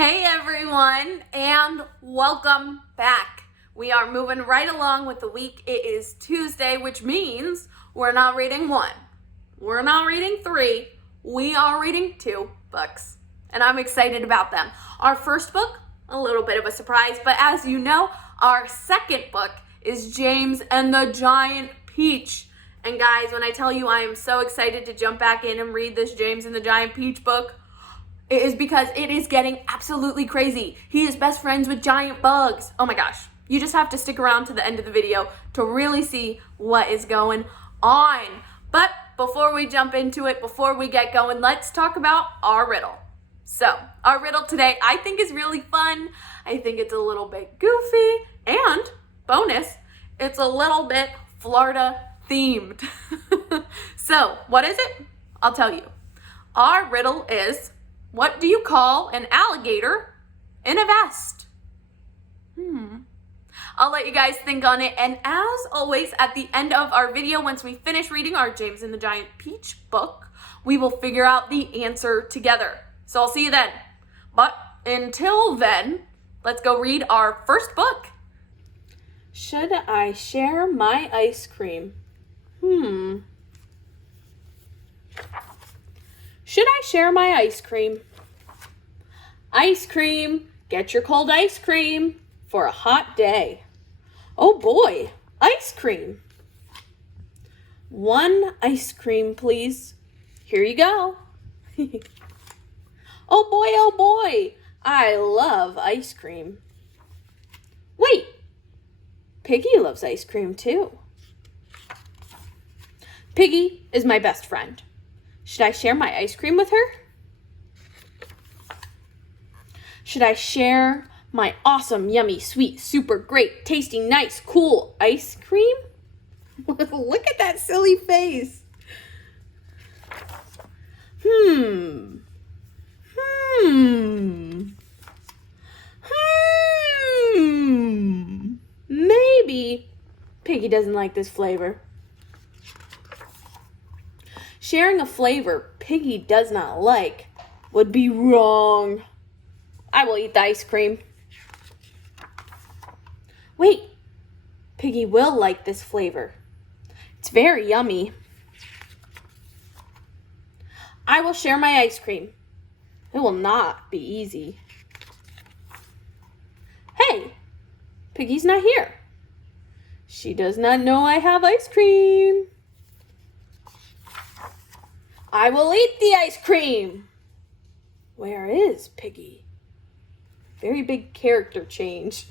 Hey everyone, and welcome back. We are moving right along with the week. It is Tuesday, which means we're not reading one. We're not reading three. We are reading 2 books, and I'm excited about them. Our first book, a little bit of a surprise, but as you know, our second book is James and the Giant Peach. And guys, when I tell you I am so excited to jump back in and read this James and the Giant Peach book, it is because it is getting absolutely crazy. He is best friends with giant bugs. Oh my gosh. You just have to stick around to the end of the video to really see what is going on. But before we jump into it, before we get going, let's talk about our riddle. So, our riddle today I think is really fun. I think it's a little bit goofy, and bonus, it's a little bit Florida themed. So, what is it? I'll tell you. Our riddle is, what do you call an alligator in a vest? I'll let you guys think on it. And as always, at the end of our video, once we finish reading our James and the Giant Peach book, we will figure out the answer together. So I'll see you then. But until then, let's go read our first book. Should I share my ice cream? Should I share my ice cream? Ice cream, get your cold ice cream for a hot day. Oh boy, ice cream. 1 ice cream, please. Here you go. Oh boy, I love ice cream. Wait, Piggy loves ice cream too. Piggy is my best friend. Should I share my ice cream with her? Should I share my awesome, yummy, sweet, super great, tasting, nice, cool ice cream? Look at that silly face. Maybe Piggy doesn't like this flavor. Sharing a flavor Piggy does not like would be wrong. I will eat the ice cream. Wait, Piggy will like this flavor. It's very yummy. I will share my ice cream. It will not be easy. Hey, Piggy's not here. She does not know I have ice cream. I will eat the ice cream. Where is Piggy? Very big character change.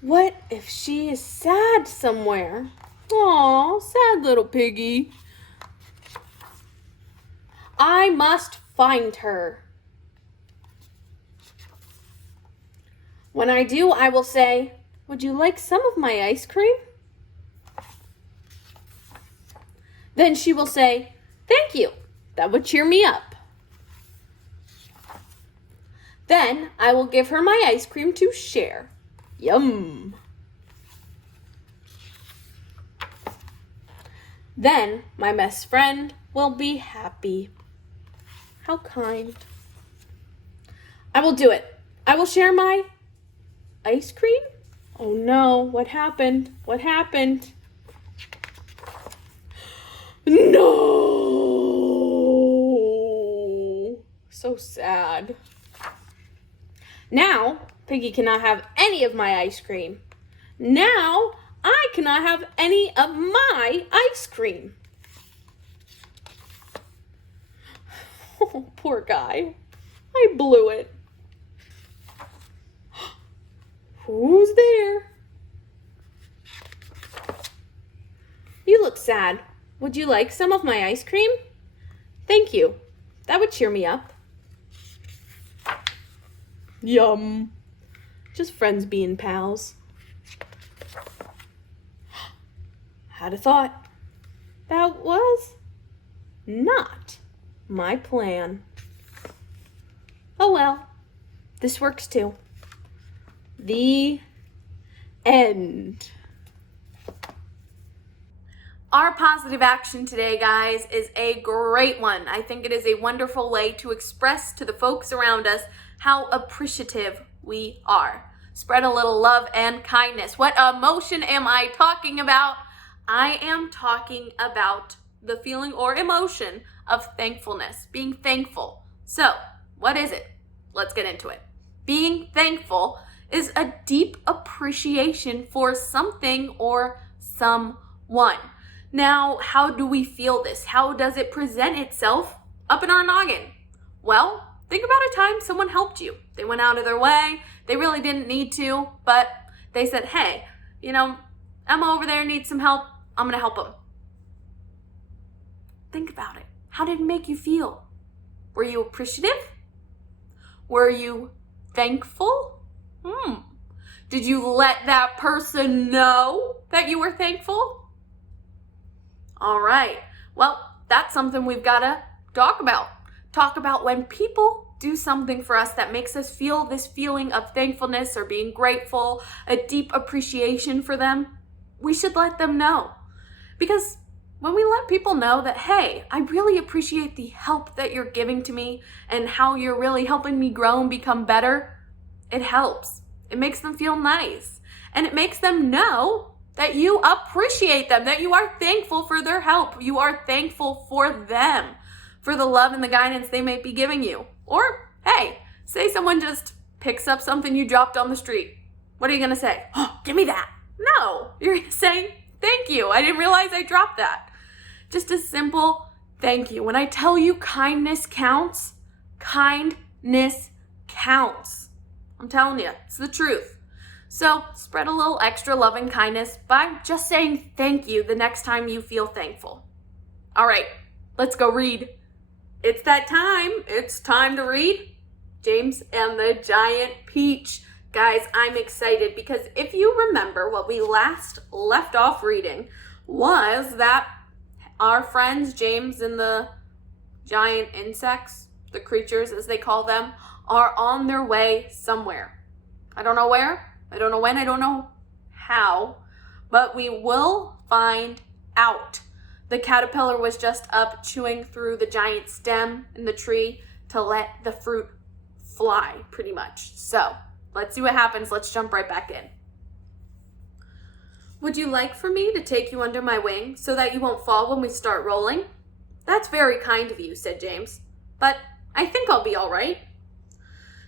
What if she is sad somewhere? Aw, sad little Piggy. I must find her. When I do, I will say, would you like some of my ice cream? Then she will say, thank you. That would cheer me up. Then I will give her my ice cream to share. Yum. Then my best friend will be happy. How kind. I will do it. I will share my ice cream? Oh no, what happened? What happened? No! So sad. Now, Piggy cannot have any of my ice cream. Now, I cannot have any of my ice cream. Oh, poor guy. I blew it. Who's there? You look sad. Would you like some of my ice cream? Thank you. That would cheer me up. Yum. Just friends being pals. Had a thought. That was not my plan. Oh well, this works too. The end. Our positive action today, guys, is a great one. I think it is a wonderful way to express to the folks around us how appreciative we are. Spread a little love and kindness. What emotion am I talking about? I am talking about the feeling or emotion of thankfulness, being thankful. So, what is it? Let's get into it. Being thankful is a deep appreciation for something or someone. Now, how do we feel this? How does it present itself up in our noggin? Well, think about a time someone helped you. They went out of their way. They really didn't need to, but they said, hey, Emma over there needs some help. I'm going to help him. Think about it. How did it make you feel? Were you appreciative? Were you thankful? Did you let that person know that you were thankful? All right. Well, that's something we've got to talk about. Talk about when people do something for us that makes us feel this feeling of thankfulness or being grateful, a deep appreciation for them. We should let them know. Because when we let people know that, hey, I really appreciate the help that you're giving to me and how you're really helping me grow and become better, it helps. It makes them feel nice. And it makes them know that you appreciate them, that you are thankful for their help. You are thankful for them, for the love and the guidance they may be giving you. Or, hey, say someone just picks up something you dropped on the street. What are you going to say? Oh, give me that. No, you're going to say, thank you. I didn't realize I dropped that. Just a simple thank you. When I tell you kindness counts, kindness counts. I'm telling you, it's the truth. So spread a little extra love and kindness by just saying thank you the next time you feel thankful. All right, let's go read. It's that time. It's time to read James and the Giant Peach. Guys, I'm excited because if you remember what we last left off reading was that our friends James and the giant insects, the creatures as they call them, are on their way somewhere. I don't know where. I don't know when, I don't know how, but we will find out. The caterpillar was just up chewing through the giant stem in the tree to let the fruit fly, pretty much. So, let's see what happens. Let's jump right back in. Would you like for me to take you under my wing so that you won't fall when we start rolling? That's very kind of you, said James, but I think I'll be all right.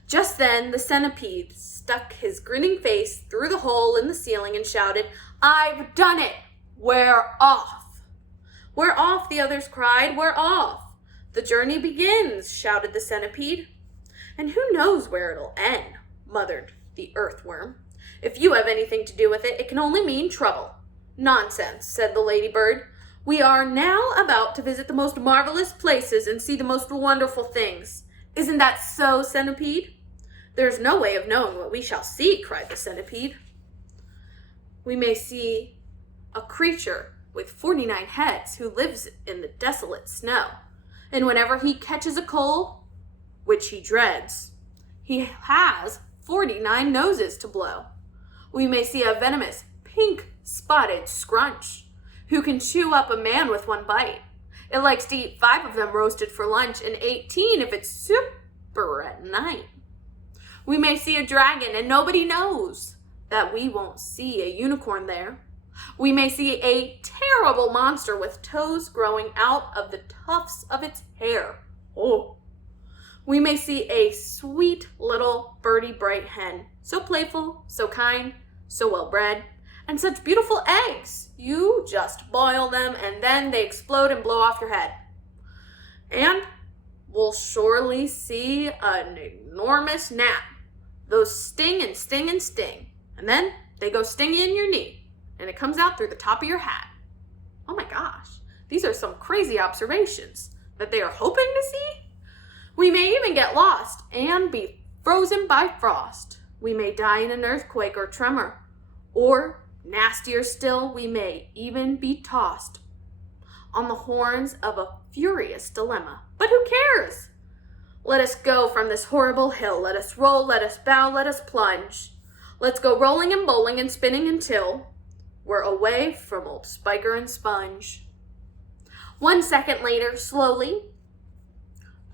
Just then, the centipede stuck his grinning face through the hole in the ceiling and shouted, I've done it! We're off! We're off, the others cried. We're off! The journey begins, shouted the centipede. And who knows where it'll end, muttered the earthworm. If you have anything to do with it, it can only mean trouble. Nonsense, said the ladybird. We are now about to visit the most marvelous places and see the most wonderful things. Isn't that so, centipede? There's no way of knowing what we shall see, cried the centipede. We may see a creature with 49 heads who lives in the desolate snow. And whenever he catches a cold, which he dreads, he has 49 noses to blow. We may see a venomous, pink-spotted scrunch who can chew up a man with one bite. It likes to eat 5 of them roasted for lunch and 18 if it's super at night. We may see a dragon, and nobody knows that we won't see a unicorn there. We may see a terrible monster with toes growing out of the tufts of its hair. Oh. We may see a sweet little birdie bright hen, so playful, so kind, so well bred, and such beautiful eggs. You just boil them, and then they explode and blow off your head. And we'll surely see an enormous gnat. Those sting and sting and sting. And then they go sting you in your knee. And it comes out through the top of your hat. Oh my gosh. These are some crazy observations that they are hoping to see. We may even get lost and be frozen by frost. We may die in an earthquake or tremor. Or, nastier still, we may even be tossed on the horns of a furious dilemma. But who cares? Let us go from this horrible hill. Let us roll, let us bow, let us plunge. Let's go rolling and bowling and spinning until were away from old Spiker and Sponge. 1 second later, slowly,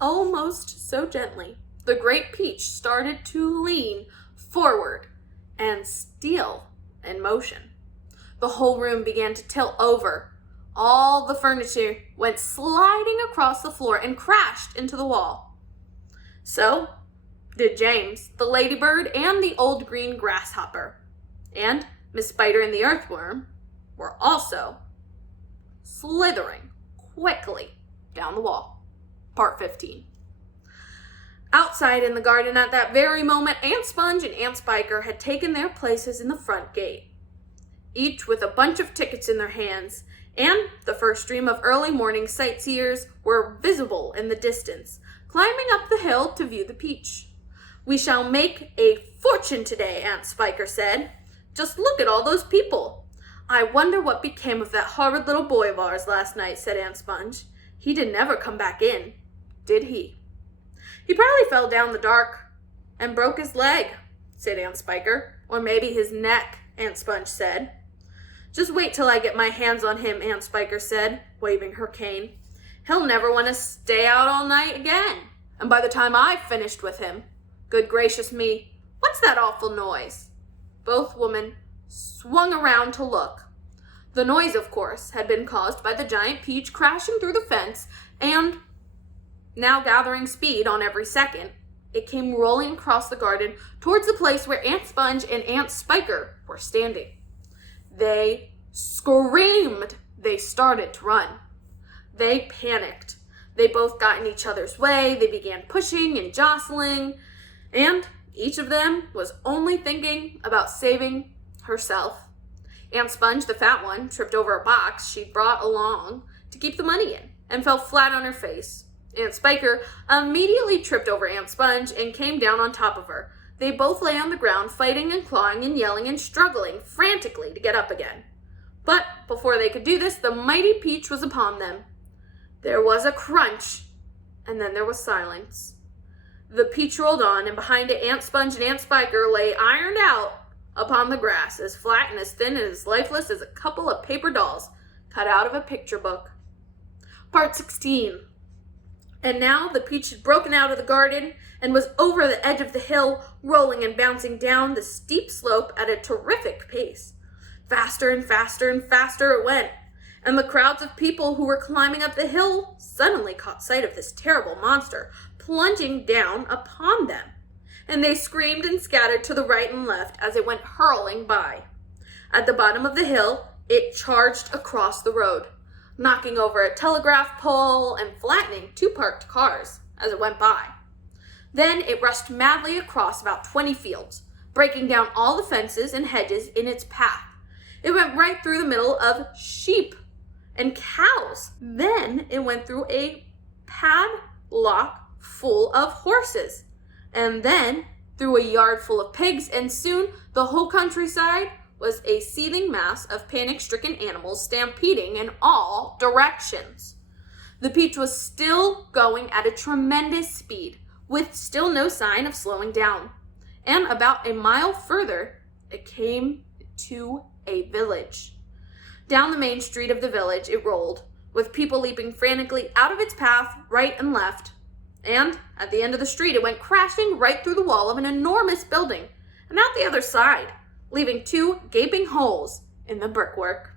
almost so gently, the great Peach started to lean forward and steal in motion. The whole room began to tilt over. All the furniture went sliding across the floor and crashed into the wall. So did James, the ladybird, and the old green grasshopper. And Miss Spider and the earthworm were also slithering quickly down the wall. Part 15. Outside in the garden at that very moment, Aunt Sponge and Aunt Spiker had taken their places in the front gate, each with a bunch of tickets in their hands, and the first stream of early morning sightseers were visible in the distance, climbing up the hill to view the Peach. "We shall make a fortune today," Aunt Spiker said. "Just look at all those people." "I wonder what became of that horrid little boy of ours last night," said Aunt Sponge. "He didn't ever come back in, did he?" "He probably fell down the dark and broke his leg," said Aunt Spiker. "Or maybe his neck," Aunt Sponge said. "Just wait till I get my hands on him," Aunt Spiker said, waving her cane. "He'll never want to stay out all night again. And by the time I've finished with him, good gracious me, what's that awful noise?" Both women swung around to look. The noise, of course, had been caused by the giant Peach crashing through the fence, and now gathering speed on every second, it came rolling across the garden towards the place where Aunt Sponge and Aunt Spiker were standing. They screamed. They started to run. They panicked. They both got in each other's way. They began pushing and jostling, and each of them was only thinking about saving herself. Aunt Sponge, the fat one, tripped over a box she'd brought along to keep the money in and fell flat on her face. Aunt Spiker immediately tripped over Aunt Sponge and came down on top of her. They both lay on the ground, fighting and clawing and yelling and struggling frantically to get up again. But before they could do this, the mighty Peach was upon them. There was a crunch, and then there was silence. The Peach rolled on, and behind it Aunt Sponge and Aunt Spiker lay ironed out upon the grass, as flat and as thin and as lifeless as a couple of paper dolls cut out of a picture book. Part 16. And now the Peach had broken out of the garden and was over the edge of the hill, rolling and bouncing down the steep slope at a terrific pace. Faster and faster and faster it went, and the crowds of people who were climbing up the hill suddenly caught sight of this terrible monster plunging down upon them, and they screamed and scattered to the right and left as it went hurling by. At the bottom of the hill, it charged across the road, knocking over a telegraph pole and flattening 2 parked cars as it went by. Then it rushed madly across about 20 fields, breaking down all the fences and hedges in its path. It went right through the middle of sheep and cows. Then it went through a padlock full of horses, and then through a yard full of pigs, and soon the whole countryside was a seething mass of panic-stricken animals stampeding in all directions. The Peach was still going at a tremendous speed, with still no sign of slowing down. And about a mile further, it came to a village. Down the main street of the village it rolled, with people leaping frantically out of its path right and left. And at the end of the street, it went crashing right through the wall of an enormous building and out the other side, leaving 2 gaping holes in the brickwork.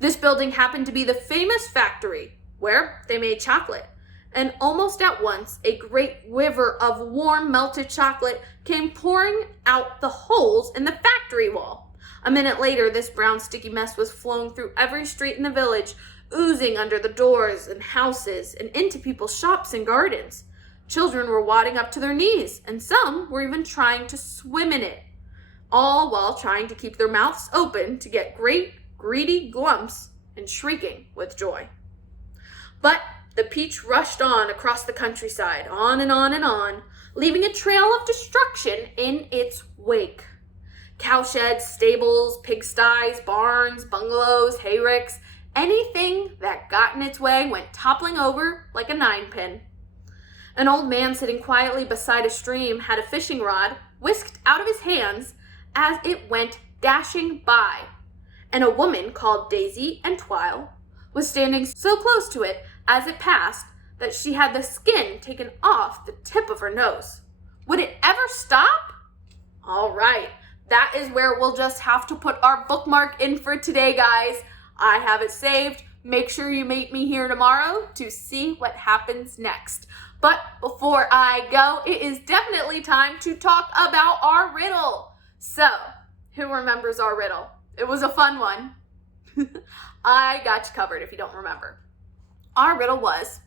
This building happened to be the famous factory where they made chocolate, and almost at once a great river of warm melted chocolate came pouring out the holes in the factory wall. A minute later, this brown sticky mess was flowing through every street in the village, oozing under the doors and houses and into people's shops and gardens. Children were wading up to their knees, and some were even trying to swim in it, all while trying to keep their mouths open to get great, greedy glumps and shrieking with joy. But the Peach rushed on across the countryside, on and on and on, leaving a trail of destruction in its wake. Cowsheds, stables, pigsties, barns, bungalows, hayricks, anything that got in its way went toppling over like a 9-pin. An old man sitting quietly beside a stream had a fishing rod whisked out of his hands as it went dashing by, and a woman called Daisy Entwisle was standing so close to it as it passed that she had the skin taken off the tip of her nose. Would it ever stop? All right, that is where we'll just have to put our bookmark in for today, guys. I have it saved. Make sure you meet me here tomorrow to see what happens next. But before I go, it is definitely time to talk about our riddle. So, who remembers our riddle? It was a fun one. I got you covered if you don't remember. Our riddle was,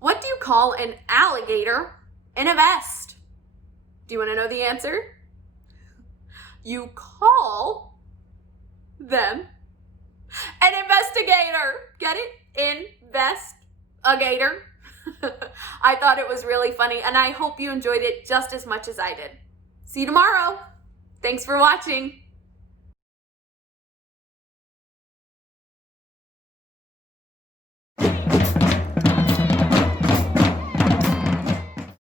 what do you call an alligator in a vest? Do you want to know the answer? You call them an investigator. Get it? Invest-a-gator. I thought it was really funny, and I hope you enjoyed it just as much as I did. See you tomorrow. Thanks for watching.